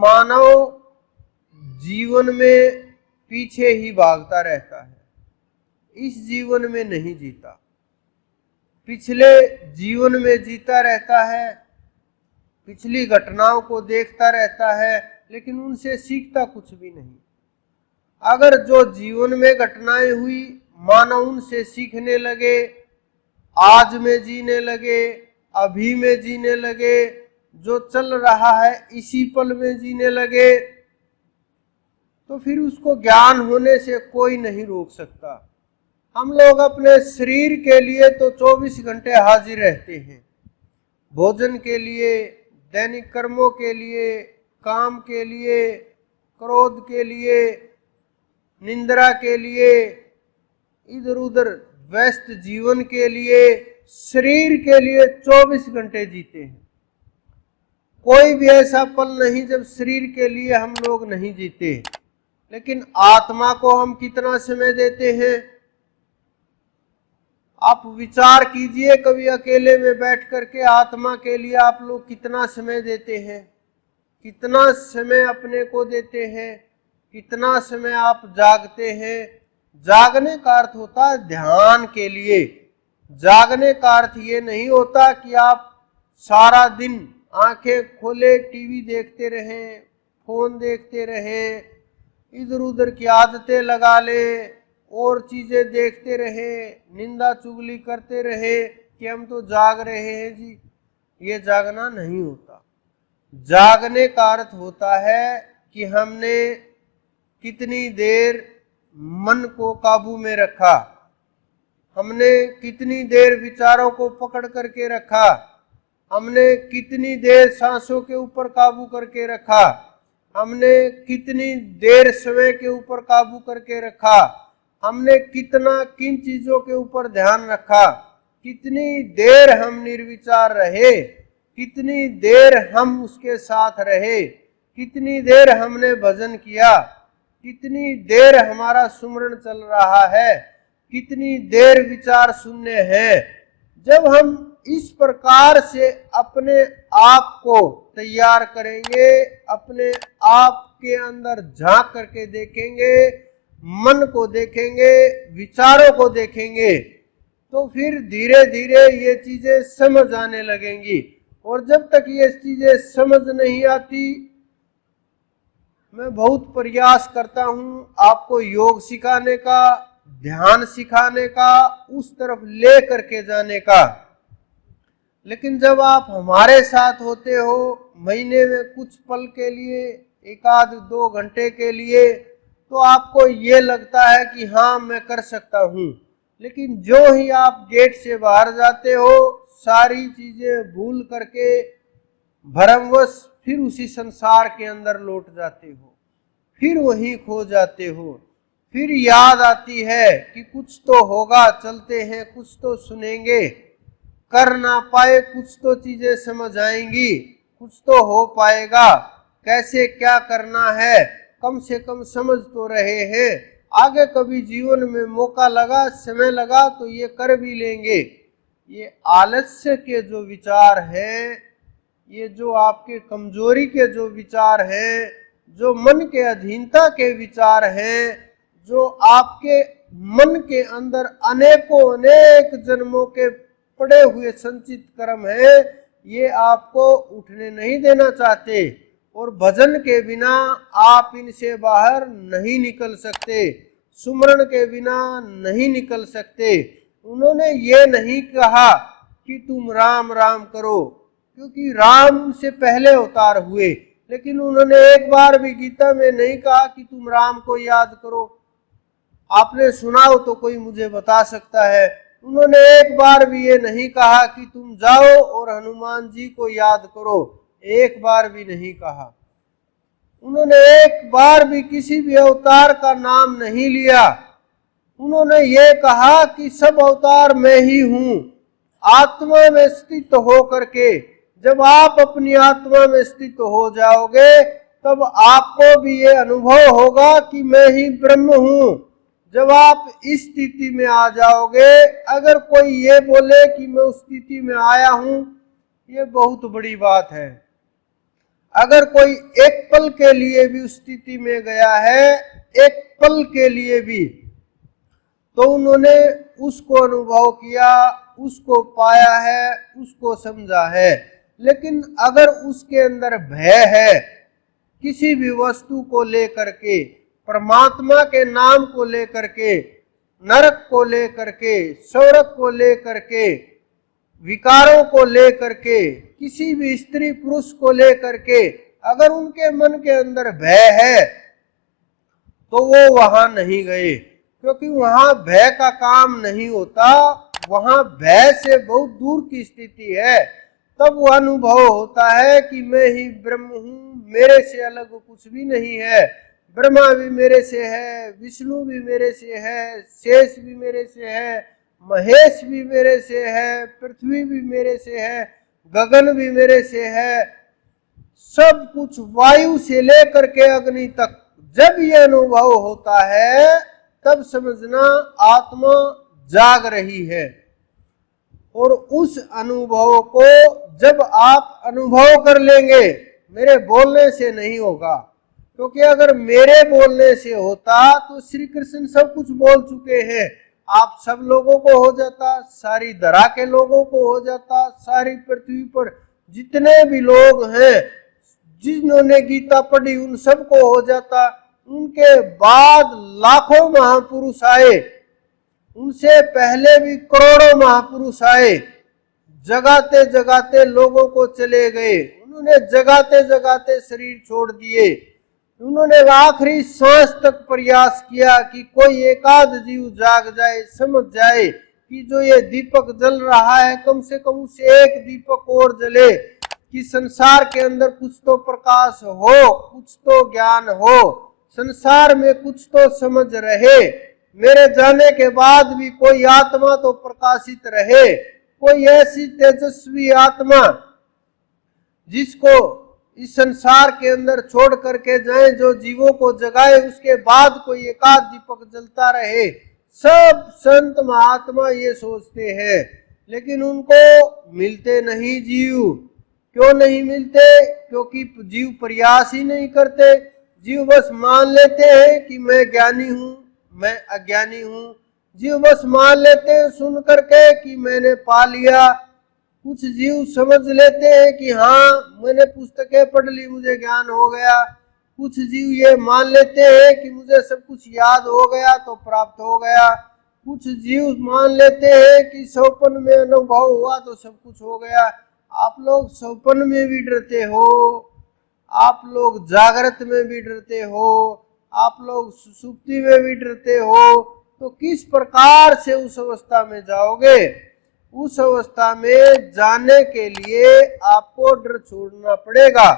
मानव जीवन में पीछे ही भागता रहता है, इस जीवन में नहीं जीता, पिछले जीवन में जीता रहता है, पिछली घटनाओं को देखता रहता है, लेकिन उनसे सीखता कुछ भी नहीं। अगर जो जीवन में घटनाएं हुई मानव उनसे सीखने लगे, आज में जीने लगे, अभी में जीने लगे, जो चल रहा है इसी पल में जीने लगे, तो फिर उसको ज्ञान होने से कोई नहीं रोक सकता। हम लोग अपने शरीर के लिए तो 24 घंटे हाजिर रहते हैं, भोजन के लिए, दैनिक कर्मों के लिए, काम के लिए, क्रोध के लिए, निंद्रा के लिए, इधर उधर व्यस्त जीवन के लिए, शरीर के लिए 24 घंटे जीते हैं। कोई भी ऐसा पल नहीं जब शरीर के लिए हम लोग नहीं जीते। लेकिन आत्मा को हम कितना समय देते हैं? आप विचार कीजिए, कभी अकेले में बैठ करके आत्मा के लिए आप लोग कितना समय देते हैं? कितना समय अपने को देते हैं? कितना समय आप जागते हैं? जागने का अर्थ होता है ध्यान के लिए। जागने का अर्थ ये नहीं होता कि आप सारा दिन आंखें खोले टीवी देखते रहें, फोन देखते रहें, इधर उधर की आदतें लगा लें और चीजें देखते रहे, निंदा चुगली करते रहे कि हम तो जाग रहे हैं जी। ये जागना नहीं होता। जागने का अर्थ होता है कि हमने कितनी देर मन को काबू में रखा, हमने कितनी देर विचारों को पकड़ करके रखा, हमने कितनी देर सांसों के ऊपर काबू करके रखा, हमने कितनी देर समय के ऊपर काबू करके रखा, हमने कितना किन चीजों के ऊपर ध्यान रखा, कितनी देर हम निर्विचार रहे, कितनी देर हम उसके साथ रहे, कितनी देर हमने भजन किया, कितनी देर हमारा सुमरण चल रहा है, कितनी देर विचार शून्य है। जब हम इस प्रकार से अपने आप को तैयार करेंगे, अपने आप के अंदर झांक करके देखेंगे, मन को देखेंगे, विचारों को देखेंगे, तो फिर धीरे धीरे ये चीजें समझ आने लगेंगी। और जब तक ये चीजें समझ नहीं आती, मैं बहुत प्रयास करता हूं आपको योग सिखाने का, ध्यान सिखाने का, उस तरफ ले करके जाने का। लेकिन जब आप हमारे साथ होते हो, महीने में कुछ पल के लिए, 1-2 घंटे के लिए, तो आपको ये लगता है कि हाँ मैं कर सकता हूँ। लेकिन जो ही आप गेट से बाहर जाते हो, सारी चीजें भूल करके भरमवश फिर उसी संसार के अंदर लौट जाते हो, फिर वहीं खो जाते हो। फिर याद आती है कि कुछ तो होगा, चलते हैं, कुछ तो सुनेंगे, कर ना पाए कुछ तो चीजें समझ आएंगी, कुछ तो हो पाएगा, कैसे क्या करना है कम से कम समझ तो रहे हैं, आगे कभी जीवन में मौका लगा, समय लगा तो ये कर भी लेंगे। ये आलस्य के जो विचार हैं, ये जो आपके कमजोरी के जो विचार हैं, जो मन के अधीनता के विचार हैं, जो आपके मन के अंदर अनेकों अनेक जन्मों के पड़े हुए संचित कर्म है, ये आपको उठने नहीं देना चाहते। और भजन के बिना आप इनसे बाहर नहीं निकल सकते, सुमरण के बिना नहीं निकल सकते। उन्होंने ये नहीं कहा कि तुम राम राम करो, क्योंकि राम उनसे पहले अवतार हुए। लेकिन उन्होंने एक बार भी गीता में नहीं कहा कि तुम राम को याद करो। आपने सुना हो तो कोई मुझे बता सकता है? उन्होंने एक बार भी ये नहीं कहा कि तुम जाओ और हनुमान जी को याद करो, एक बार भी नहीं कहा। उन्होंने एक बार भी किसी भी अवतार का नाम नहीं लिया। उन्होंने ये कहा कि सब अवतार मैं ही हूं। आत्मा में स्थित हो करके जब आप अपनी आत्मा में स्थित हो जाओगे, तब आपको भी ये अनुभव होगा कि मैं ही ब्रह्म हूं। जब आप इस स्थिति में आ जाओगे, अगर कोई ये बोले कि मैं उस स्थिति में आया हूं, ये बहुत बड़ी बात है। अगर कोई एक पल के लिए भी उस स्थिति में गया है, एक पल के लिए भी, तो उन्होंने उसको अनुभव किया, उसको पाया है, उसको समझा है। लेकिन अगर उसके अंदर भय है, किसी भी वस्तु को लेकर के, परमात्मा के नाम को लेकर के, नरक को लेकर के, स्वर्ग को लेकर के, विकारों को लेकर के, किसी भी स्त्री पुरुष को लेकर के, अगर उनके मन के अंदर भय है तो वो वहां नहीं गए, क्योंकि वहां भय का काम नहीं होता, वहां भय से बहुत दूर की स्थिति है। तब वो अनुभव होता है कि मैं ही ब्रह्म हूँ, मेरे से अलग कुछ भी नहीं है, ब्रह्मा भी मेरे से है, विष्णु भी मेरे से है, शेष भी मेरे से है, महेश भी मेरे से है, पृथ्वी भी मेरे से है, गगन भी मेरे से है, सब कुछ वायु से लेकर के अग्नि तक। जब ये अनुभव होता है तब समझना आत्मा जाग रही है। और उस अनुभव को जब आप अनुभव कर लेंगे, मेरे बोलने से नहीं होगा, क्योंकि अगर मेरे बोलने से होता तो श्री कृष्ण सब कुछ बोल चुके हैं, आप सब लोगों को हो जाता, सारी धरा के लोगों को हो जाता, सारी पृथ्वी पर जितने भी लोग हैं जिन्होंने गीता पढ़ी उन सबको हो जाता। उनके बाद लाखों महापुरुष आए, उनसे पहले भी करोड़ों महापुरुष आए, जगाते जगाते लोगों को चले गए, उन्होंने जगाते जगाते शरीर छोड़ दिए, उन्होंने आखिरी सांस तक प्रयास किया कि कोई एकाध जीव जाग जाए, समझ जाए कि जो ये दीपक जल रहा है कम से कम उसे एक दीपक और जले, कि संसार के अंदर कुछ तो प्रकाश हो, कुछ तो ज्ञान हो, संसार में कुछ तो समझ रहे, मेरे जाने के बाद भी कोई आत्मा तो प्रकाशित रहे, कोई ऐसी तेजस्वी आत्मा जिसको इस संसार के अंदर छोड़ करके जाए, जो जीवों को जगाए, उसके बाद कोई एकाध दीपक जलता रहे। सब संत महात्मा ये सोचते हैं, लेकिन उनको मिलते नहीं जीव। क्यों नहीं मिलते? क्योंकि जीव प्रयास ही नहीं करते। जीव बस मान लेते हैं कि मैं ज्ञानी हूँ, मैं अज्ञानी हूँ। जीव बस मान लेते हैं सुन करके कि मैंने पा लिया। कुछ जीव समझ लेते हैं कि हाँ मैंने पुस्तकें पढ़ ली, मुझे ज्ञान हो गया। कुछ जीव ये मान लेते हैं कि मुझे सब कुछ याद हो गया तो प्राप्त हो गया। कुछ जीव मान लेते हैं कि स्वप्न में अनुभव हुआ तो सब कुछ हो गया। आप लोग स्वप्न में भी डरते हो, आप लोग जागृत में भी डरते हो, आप लोग सुषुप्ति में भी डरते हो, तो किस प्रकार से उस अवस्था में जाओगे? उस अवस्था में जाने के लिए आपको डर छोड़ना पड़ेगा।